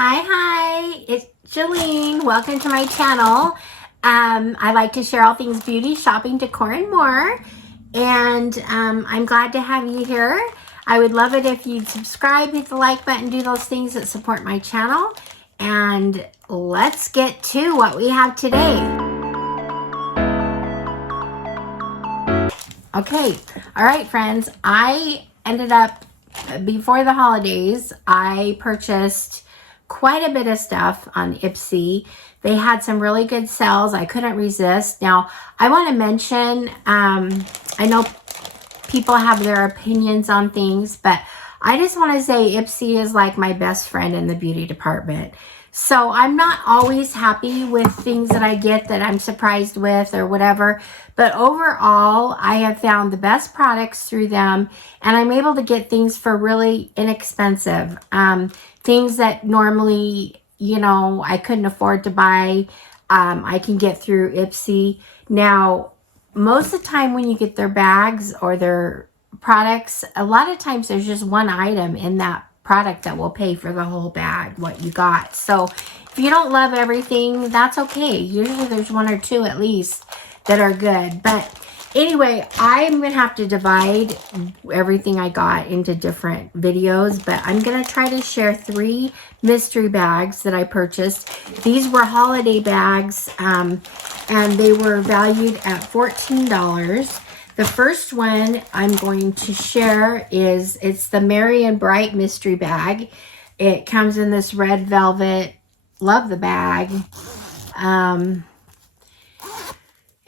Hi, it's Jolene. Welcome to my channel. I like to share all things beauty, shopping, decor, and more. And I'm glad to have you here. I would love it if you'd subscribe, hit the like button, do those things that support my channel. And let's get to what we have today. Okay, all right, friends. I ended up, before the holidays, I purchased quite a bit of stuff on Ipsy. They had some really good sales. I couldn't resist. Now, I want to mention, I know people have their opinions on things, but I just want to say Ipsy is like my best friend in the beauty department. So I'm not always happy with things that I get that I'm surprised with or whatever. But overall, I have found the best products through them. And I'm able to get things for really inexpensive. Things that normally, you know, I couldn't afford to buy. I can get through Ipsy. Now, most of the time when you get their bags or their products, a lot of times there's just one item in that product that will pay for the whole bag, what you got. So if you don't love everything, that's okay. Usually there's one or two at least that are good. But anyway, I'm going to have to divide everything I got into different videos, but I'm going to try to share 3 mystery bags that I purchased. These were holiday bags, and they were valued at $14. The first one I'm going to share it's the Merry and Bright mystery bag. It comes in this red velvet. Love the bag. And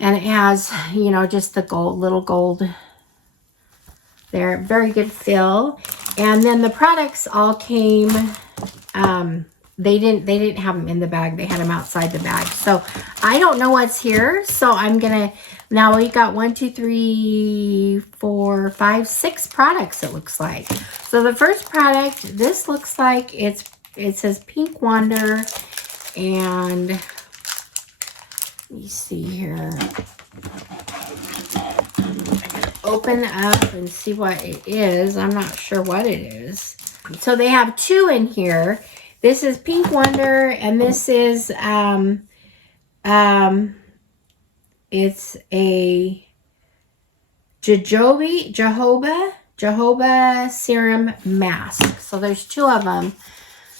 it has, you know, just the little gold there. Very good fill. And then the products all came, they didn't have them in the bag. They had them outside the bag. So I don't know what's here. So I'm going to, now we got 1, 2, 3, 4, 5, 6 products it looks like. So the first product, this looks like it says Pink Wonder. And let me see here. Open up and see what it is. I'm not sure what it is. So they have 2 in here. This is Pink Wonder, and this is it's a jojoba serum mask. So there's 2 of them.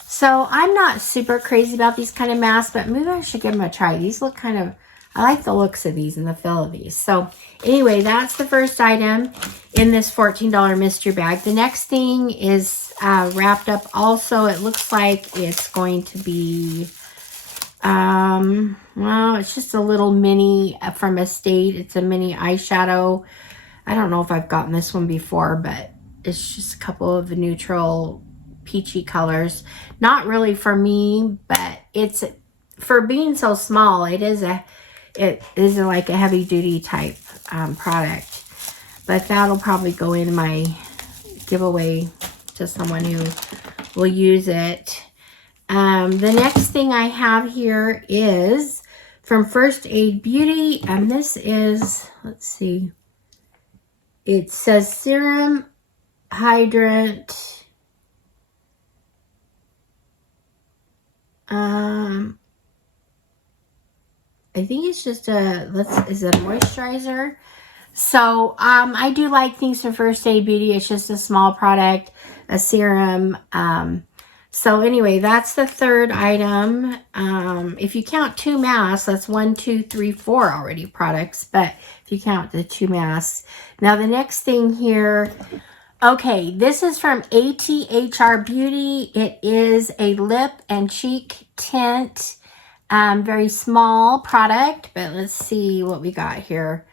So I'm not super crazy about these kind of masks, but maybe I should give them a try. These look kind of, I like the looks of these and the feel of these. So anyway, that's the first item in this $14 mystery bag. The next thing is wrapped up also. It looks like it's going to be, well, it's just a little mini from Estate. It's a mini eyeshadow. I don't know if I've gotten this one before, but it's just a couple of neutral peachy colors. Not really for me, but it's, for being so small, it is like a heavy duty type product. But that'll probably go in my giveaway to someone who will use it. The next thing I have here is from First Aid Beauty, and this is, let's see, it says Serum Hydrant. I think it's just is a moisturizer. So I do like things from First Aid Beauty. It's just a small product, a serum. So anyway, that's the third item. If you count 2 masks, that's 1, 2, 3, 4 already products. But if you count the 2 masks. Now the next thing here, okay, this is from ATHR Beauty. It is a lip and cheek tint. Very small product, but let's see what we got here.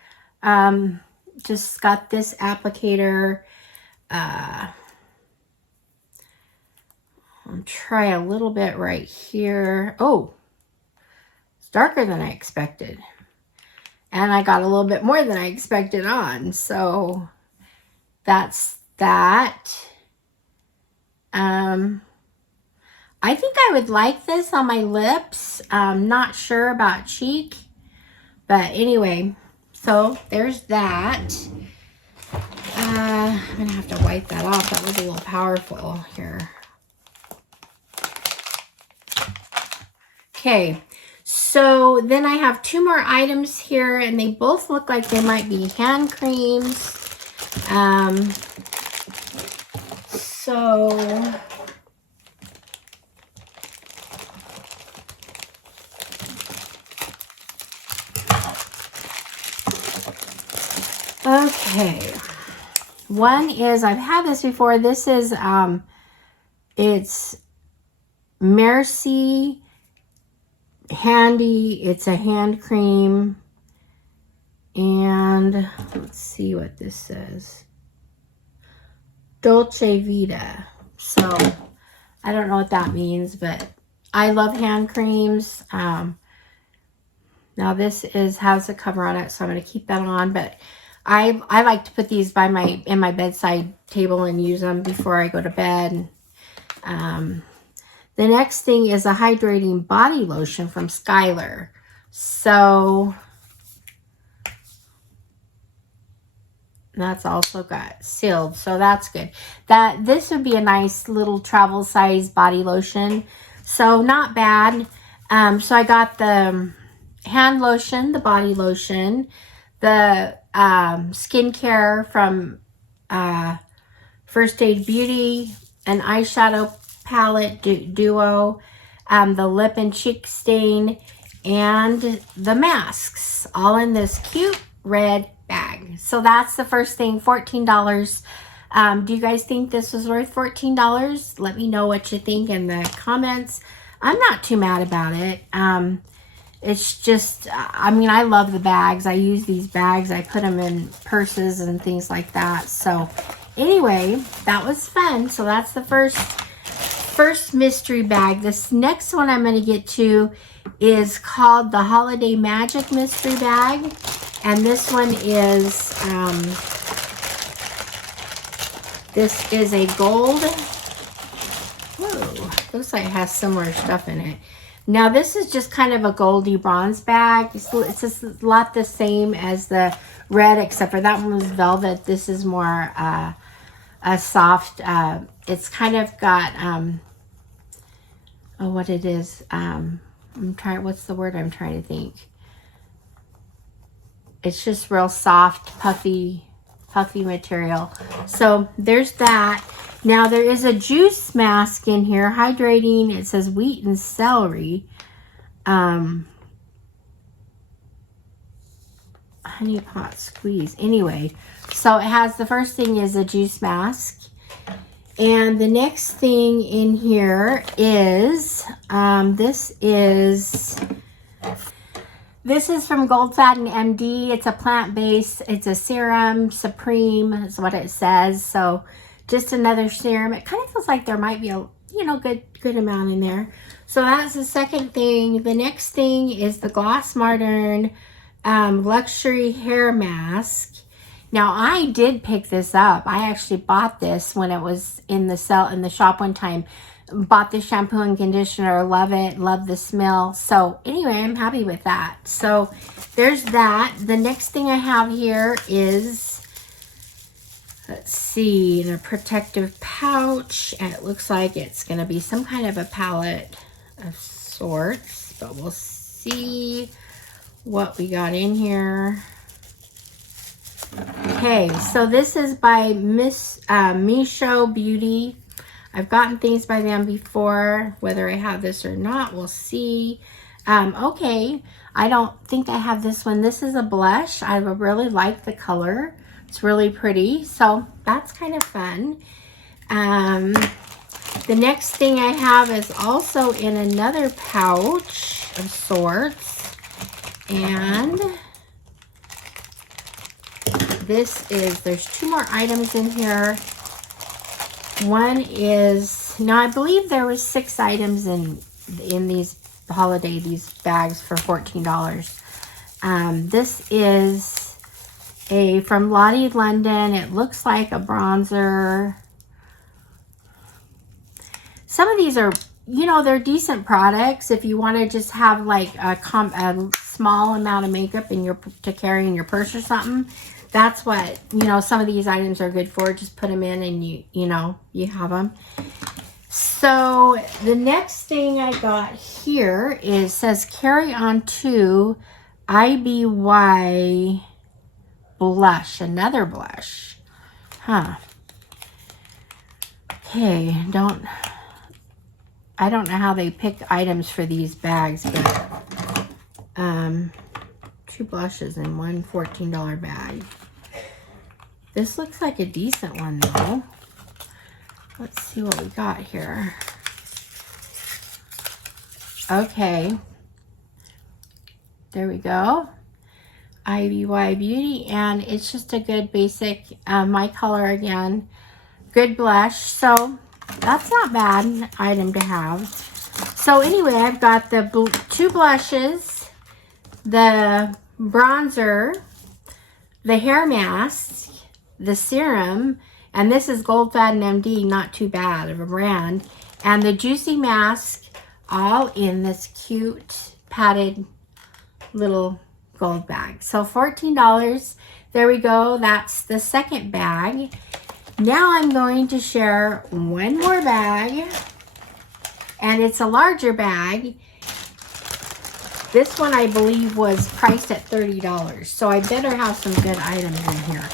Just got this applicator. I'll try a little bit right here. Oh, it's darker than I expected. And I got a little bit more than I expected on. So that's that. I think I would like this on my lips. Not sure about cheek. But anyway, so there's that. I'm going to have to wipe that off. That was a little powerful here. Okay, so then I have 2 more items here, and they both look like they might be hand creams. So okay, one is, I've had this before. This is it's Merci Handy. It's a hand cream, and let's see what this says. Dolce Vita. So I don't know what that means, but I love hand creams. Now this has a cover on it, so I'm going to keep that on, but I like to put these by in my bedside table and use them before I go to bed. The next thing is a hydrating body lotion from Skylar. So that's also got sealed, so that's good. This would be a nice little travel size body lotion, so not bad. So I got the hand lotion, the body lotion, the skincare from First Aid Beauty, an eyeshadow palette duo, the lip and cheek stain, and the masks, all in this cute red bag. So that's the first thing, $14. Do you guys think this was worth $14? Let me know what you think in the comments. I'm not too mad about it. It's just, I mean, I love the bags. I use these bags. I put them in purses and things like that. So anyway, that was fun. So that's the first mystery bag. This next one I'm going to get to is called the Holiday Magic Mystery Bag. And this one is, this is a gold, whoa, looks like it has similar stuff in it. Now this is just kind of a goldy bronze bag. It's just a lot the same as the red, except for that one was velvet. This is more a soft, it's kind of got, oh, what it is, what's the word I'm trying to think? It's just real soft, puffy material. So there's that. Now there is a juice mask in here, hydrating. It says wheat and celery. Honey pot squeeze. Anyway, so it has, the first thing is a juice mask. And the next thing in here is, this is from Goldfaden MD. It's a plant-based, it's a serum, supreme is what it says. So just another serum. It kind of feels like there might be a, good amount in there. So that's the second thing. The next thing is the Gloss Modern Luxury Hair Mask. Now I did pick this up. I actually bought this when it was in the shop one time. Bought the shampoo and conditioner. Love it. Love the smell. So anyway, I'm happy with that. So there's that. The next thing I have here is, let's see, in a protective pouch. And it looks like it's going to be some kind of a palette of sorts. But we'll see what we got in here. Okay, so this is by Misho Beauty. I've gotten things by them before. Whether I have this or not, we'll see. Okay, I don't think I have this one. This is a blush. I really like the color. It's really pretty. So that's kind of fun. The next thing I have is also in another pouch of sorts. And there's 2 more items in here. One is, now I believe there was 6 items in these these bags for $14. This is from Lottie London. It looks like a bronzer. Some of these are, they're decent products if you want to just have like a small amount of makeup to carry in your purse or something. That's what, some of these items are good for. Just put them in and you have them. So the next thing I got here is says carry on to IBY blush, another blush. Huh. Okay, I don't know how they pick items for these bags, but 2 blushes in one $14 bag. This looks like a decent one though. Let's see what we got here. Okay. There we go. IBY Beauty, and it's just a good basic, my color again. Good blush, so that's not bad item to have. So anyway, I've got the 2 blushes, the bronzer, the hair mask, the serum, and this is Gold Faden MD, not too bad of a brand, and the Juicy Mask, all in this cute padded little gold bag. So $14. There we go. That's the second bag. Now I'm going to share one more bag, and it's a larger bag. This one I believe was priced at $30, so I better have some good items in here.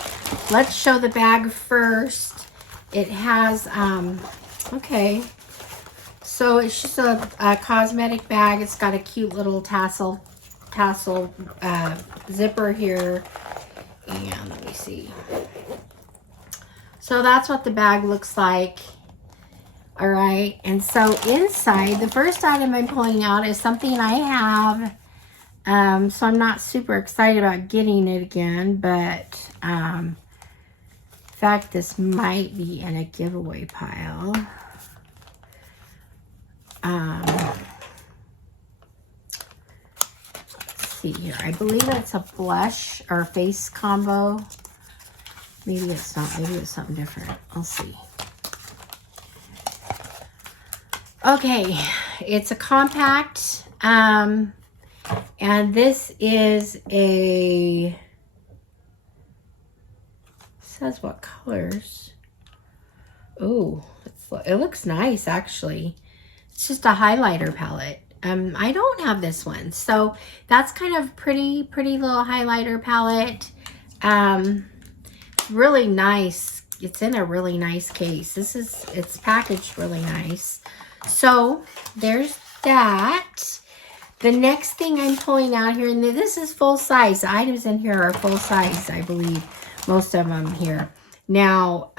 Let's show the bag first. It has, okay, so it's just a cosmetic bag. It's got a cute little tassel zipper here, and let me see. So that's what the bag looks like. All right, and so inside, the first item I'm pulling out is something I have, so I'm not super excited about getting it again, but in fact, this might be in a giveaway pile. Let's see here. I believe it's a blush or face combo. Maybe it's not. Maybe it's something different. I'll see. Okay, it's a compact, and this is a, says what colors. Oh, it looks nice actually. It's just a highlighter palette. I don't have this one, so that's kind of pretty little highlighter palette. Really nice. It's in a really nice case. It's packaged really nice. So there's that. The next thing I'm pulling out here, and this is full size. The items in here are full size, I believe. Most of them here. Now,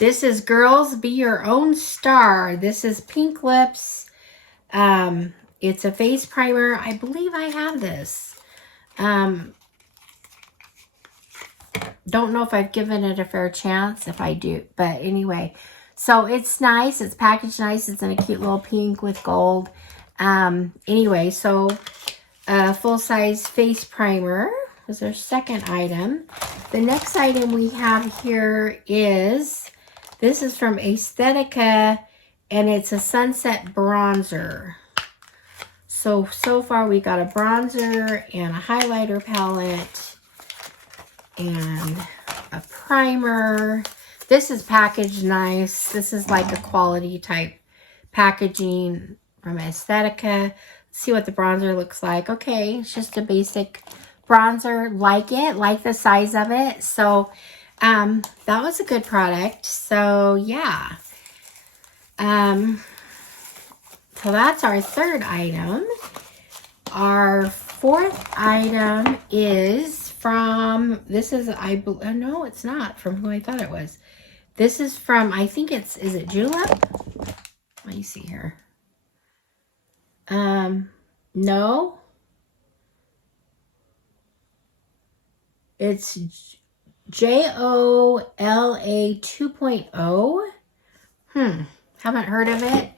this is Girls Be Your Own Star. This is Pink Lips. It's a face primer. I believe I have this. Don't know if I've given it a fair chance. If I do, but anyway. So it's nice. It's packaged nice. It's in a cute little pink with gold. Anyway, so full-size face primer was our second item. The next item we have here is, this is from Aesthetica, and it's a sunset bronzer. So far we got a bronzer and a highlighter palette and a primer. This is packaged nice. This is like a quality type packaging from Aesthetica. Let's see what the bronzer looks like. Okay, it's just a basic bronzer. Like the size of it. So that was a good product. So yeah. So that's our third item. Our fourth item is from, this is, no, it's not from who I thought it was. This is from, I think is it Julep? Let me see here. No. It's JOLA 2.0. Haven't heard of it.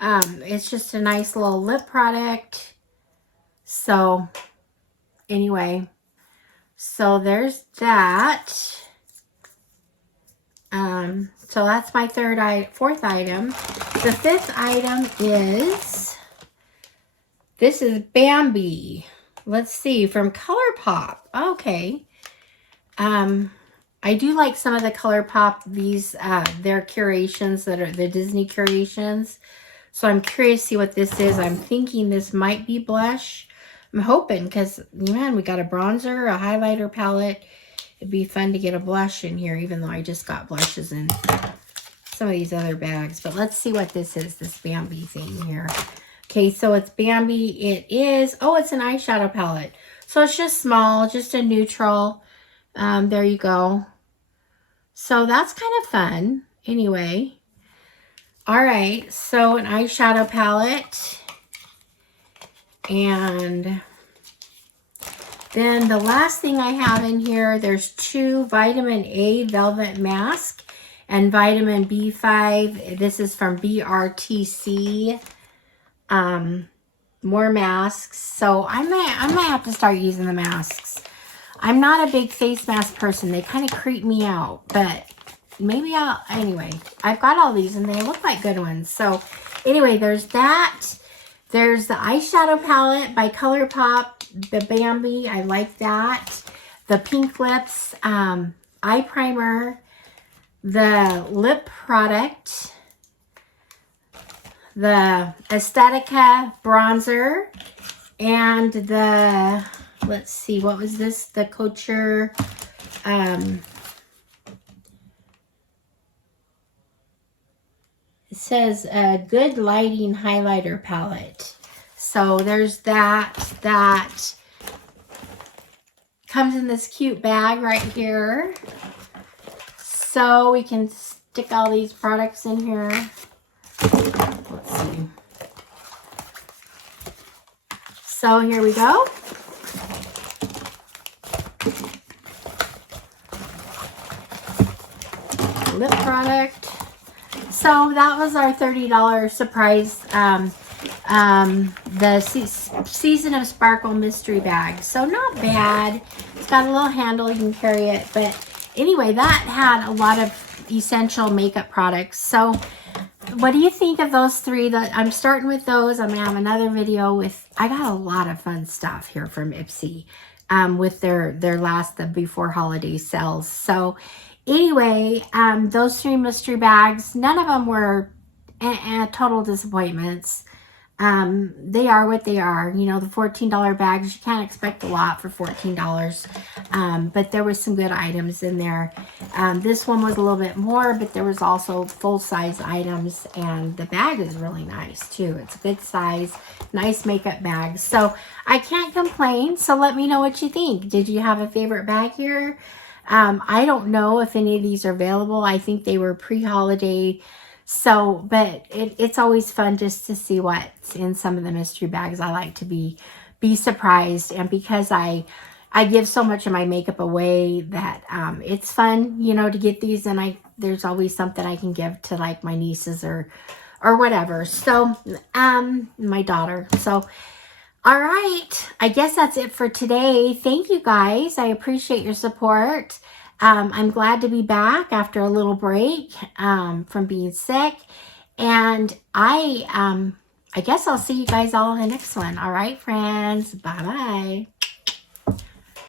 It's just a nice little lip product. So, anyway. So, there's that. So that's my fourth item. The fifth item is, this is Bambi. Let's see, from ColourPop. Okay. I do like some of the ColourPop, these, their curations that are the Disney curations. So I'm curious to see what this is. I'm thinking this might be blush. I'm hoping, because, man, we got a bronzer, a highlighter palette. It'd be fun to get a blush in here, even though I just got blushes in some of these other bags. But let's see what this is, this Bambi thing here. Okay, so it's Bambi. It is, oh, it's an eyeshadow palette. So it's just small, just a neutral. There you go. So that's kind of fun. Anyway. All right, so an eyeshadow palette. And then the last thing I have in here, there's 2 vitamin A velvet mask and vitamin B5. This is from BRTC. More masks. So I might have to start using the masks. I'm not a big face mask person. They kind of creep me out, but maybe anyway, I've got all these and they look like good ones. So anyway, there's that. There's the eyeshadow palette by ColourPop, the Bambi. I like that. The pink lips, eye primer, the lip product, the Estetica bronzer, and the, let's see, what was this? The Couture, it says a good lighting highlighter palette. So there's that. That comes in this cute bag right here. So we can stick all these products in here. Let's see. So here we go. Lip product. So that was our $30 surprise, the Season of Sparkle mystery bag. So not bad. It's got a little handle, you can carry it. But anyway, that had a lot of essential makeup products. So what do you think of those 3? I'm starting with those. I'm going to have another video with, I got a lot of fun stuff here from Ipsy with their the before holiday sales. So anyway, those 3 mystery bags, none of them were total disappointments. They are what they are. You know, the $14 bags, you can't expect a lot for $14. But there were some good items in there. This one was a little bit more, but there was also full-size items. And the bag is really nice, too. It's a good size, nice makeup bag. So I can't complain. So let me know what you think. Did you have a favorite bag here? I don't know if any of these are available. I think they were pre-holiday. So, but it's always fun just to see what's in some of the mystery bags. I like to be surprised. And because I give so much of my makeup away that it's fun, you know, to get these. And there's always something I can give to like my nieces or whatever. So, my daughter. So, all right, I guess that's it for today. Thank you guys. I appreciate your support. I'm glad to be back after a little break from being sick. And I guess I'll see you guys all in the next one. All right, friends. Bye-bye.